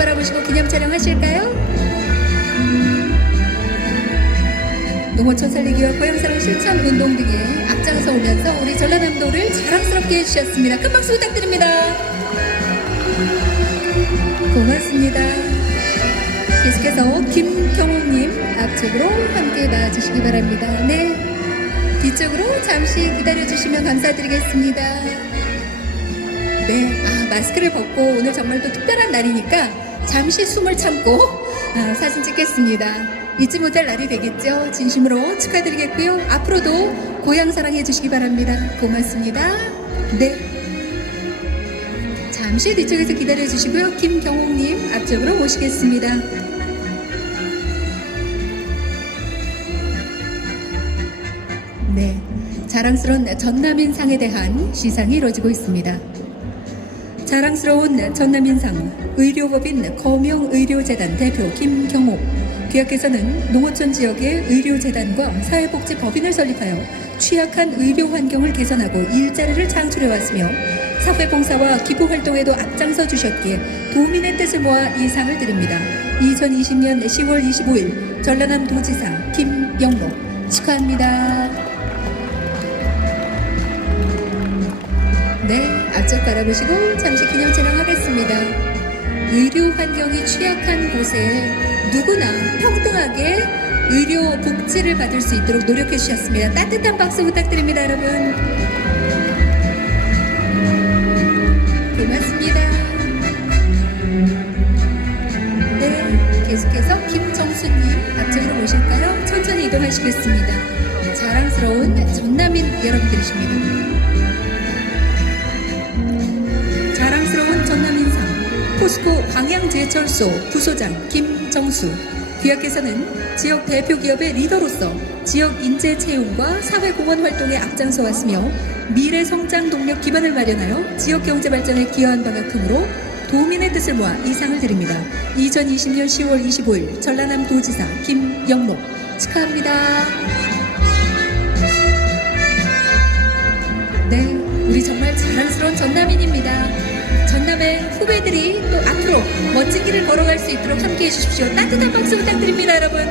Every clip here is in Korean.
바라보시고 기념 촬영하실까요? 농어촌 살리기와 고향사랑 실천 운동 등에 앞장서 오면서 우리 전라남도를 자랑스럽게 해주셨습니다. 큰 박수 부탁드립니다. 고맙습니다. 계속해서 김경호님 앞쪽으로 함께 나와주시기 바랍니다. 네. 뒤쪽으로 잠시 기다려주시면 감사드리겠습니다. 네. 아, 마스크를 벗고 오늘 정말 또 특별한 날이니까 잠시 숨을 참고 아, 사진 찍겠습니다. 잊지 못할 날이 되겠죠. 진심으로 축하드리겠고요. 앞으로도 고향 사랑해 주시기 바랍니다. 고맙습니다. 네. 잠시 뒤쪽에서 기다려 주시고요. 김경옥님 앞쪽으로 모시겠습니다. 네. 자랑스러운 전남인상에 대한 시상이 이루어지고 있습니다. 자랑스러운 전남인상 의료법인 거명의료재단 대표 김경옥 귀하께서는 농어촌 지역의 의료재단과 사회복지 법인을 설립하여 취약한 의료 환경을 개선하고 일자리를 창출해 왔으며 사회봉사와 기부활동에도 앞장서 주셨기에 도민의 뜻을 모아 이 상을 드립니다. 2020년 10월 25일 전라남 도지사 김영록 축하합니다. 네, 앞쪽 바라보시고 잠시 기념 촬영하겠습니다. 의료 환경이 취약한 곳에 누구나 평등하게 의료 복지를 받을 수 있도록 노력해 주셨습니다. 따뜻한 박수 부탁드립니다, 여러분. 고맙습니다. 네, 계속해서 김정수님 앞쪽으로 모실까요? 천천히 이동하시겠습니다. 자랑스러운 전남인 여러분들이십니다. 포스코 광양제철소 부소장 김정수 귀하께서는 지역 대표 기업의 리더로서 지역 인재 채용과 사회공헌 활동에 앞장서 왔으며 미래 성장 동력 기반을 마련하여 지역 경제 발전에 기여한 바가 크므로 도민의 뜻을 모아 이 상을 드립니다. 2020년 10월 25일 전라남 도지사 김영록 축하합니다. 네, 우리 정말 자랑스러운 전남인입니다. 전남의 후배들이 또 앞으로 멋진 길을 걸어갈 수 있도록 함께 해주십시오. 따뜻한 박수 부탁드립니다, 여러분.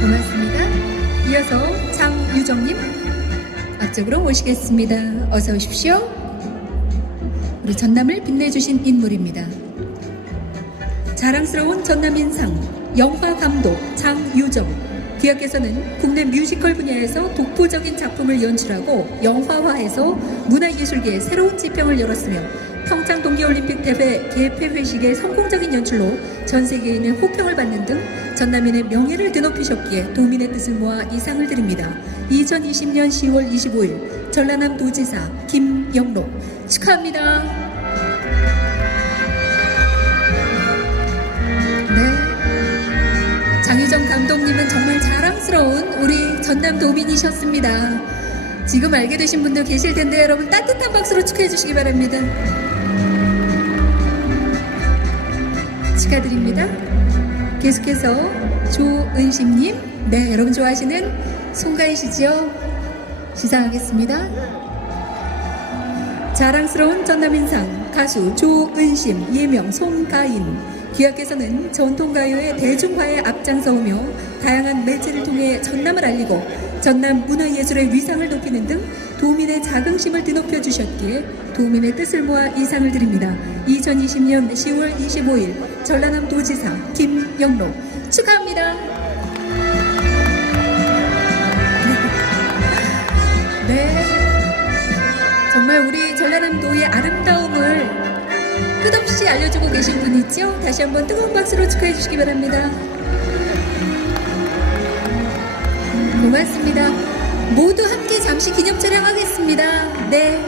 고맙습니다. 이어서 장유정님 앞쪽으로 모시겠습니다. 어서 오십시오. 우리 전남을 빛내주신 인물입니다. 자랑스러운 전남인상 영화 감독 장유정 귀하께서는 국내 뮤지컬 분야에서 독보적인 작품을 연출하고 영화화해서 문화예술계에 새로운 지평을 열었으며 평창 동계올림픽 대회 개폐 회식의 성공적인 연출로 전 세계인의 호평을 받는 등 전남인의 명예를 드높이셨기에 도민의 뜻을 모아 이 상을 드립니다. 2020년 10월 25일 전라남 도지사 김영록 축하합니다. 도민이셨습니다. 지금 알게 되신 분들 계실 텐데 여러분 따뜻한 박수로 축하해 주시기 바랍니다. 축하드립니다. 계속해서 조은심님, 네 여러분 좋아하시는 송가인시죠? 시상하겠습니다. 자랑스러운 전남 인상 가수 조은심, 예명 송가인 귀하께서는 전통가요의 대중화에 앞장서오며 다양한 매체를 통해 전남을 알리고 전남 문화예술의 위상을 높이는 등 도민의 자긍심을 드높여 주셨기에 도민의 뜻을 모아 이 상을 드립니다. 2020년 10월 25일 전라남 도지사 김영록 축하합니다. 네. 정말 우리 전라남도의 아름다움을 끝없이 알려주고 계신 분 있죠? 다시 한번 뜨거운 박수로 축하해 주시기 바랍니다. 고맙습니다. 모두 함께 잠시 기념 촬영하겠습니다. 네.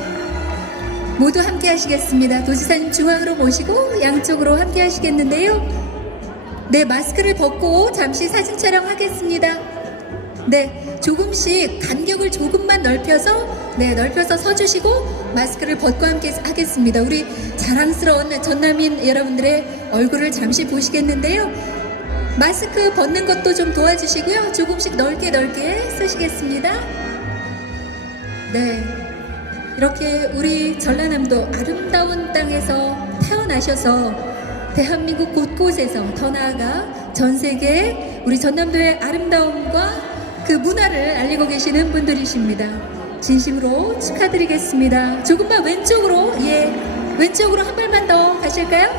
모두 함께 하시겠습니다. 도지사님 중앙으로 모시고 양쪽으로 함께 하시겠는데요. 네, 마스크를 벗고 잠시 사진 촬영하겠습니다. 네, 조금씩 간격을 조금만 넓혀서 네, 넓혀서 서주시고 마스크를 벗고 함께 하겠습니다. 우리 자랑스러운 전남인 여러분들의 얼굴을 잠시 보시겠는데요. 마스크 벗는 것도 좀 도와주시고요. 조금씩 넓게 넓게 쓰시겠습니다. 네. 이렇게 우리 전라남도 아름다운 땅에서 태어나셔서 대한민국 곳곳에서 더 나아가 전 세계 우리 전남도의 아름다움과 그 문화를 알리고 계시는 분들이십니다. 진심으로 축하드리겠습니다. 조금만 왼쪽으로, 예, 왼쪽으로 한 발만 더 가실까요?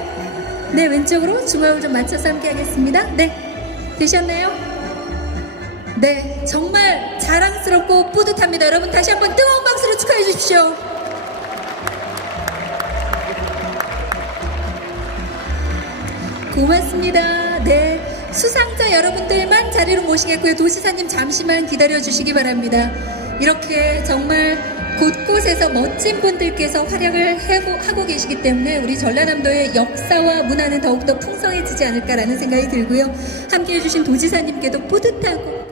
네, 왼쪽으로 중앙을 좀 맞춰서 함께 하겠습니다. 네, 되셨나요? 네, 정말 자랑스럽고 뿌듯합니다. 여러분 다시 한번 뜨거운 박수로 축하해 주십시오. 고맙습니다. 네, 수상자 여러분들만 자리로 모시겠고요. 도시사님 잠시만 기다려 주시기 바랍니다. 이렇게 정말 곳곳에서 멋진 분들께서 활약을 하고, 계시기 때문에 우리 전라남도의 역사와 문화는 더욱더 풍성해지지 않을까라는 생각이 들고요. 함께 해주신 도지사님께도 뿌듯하고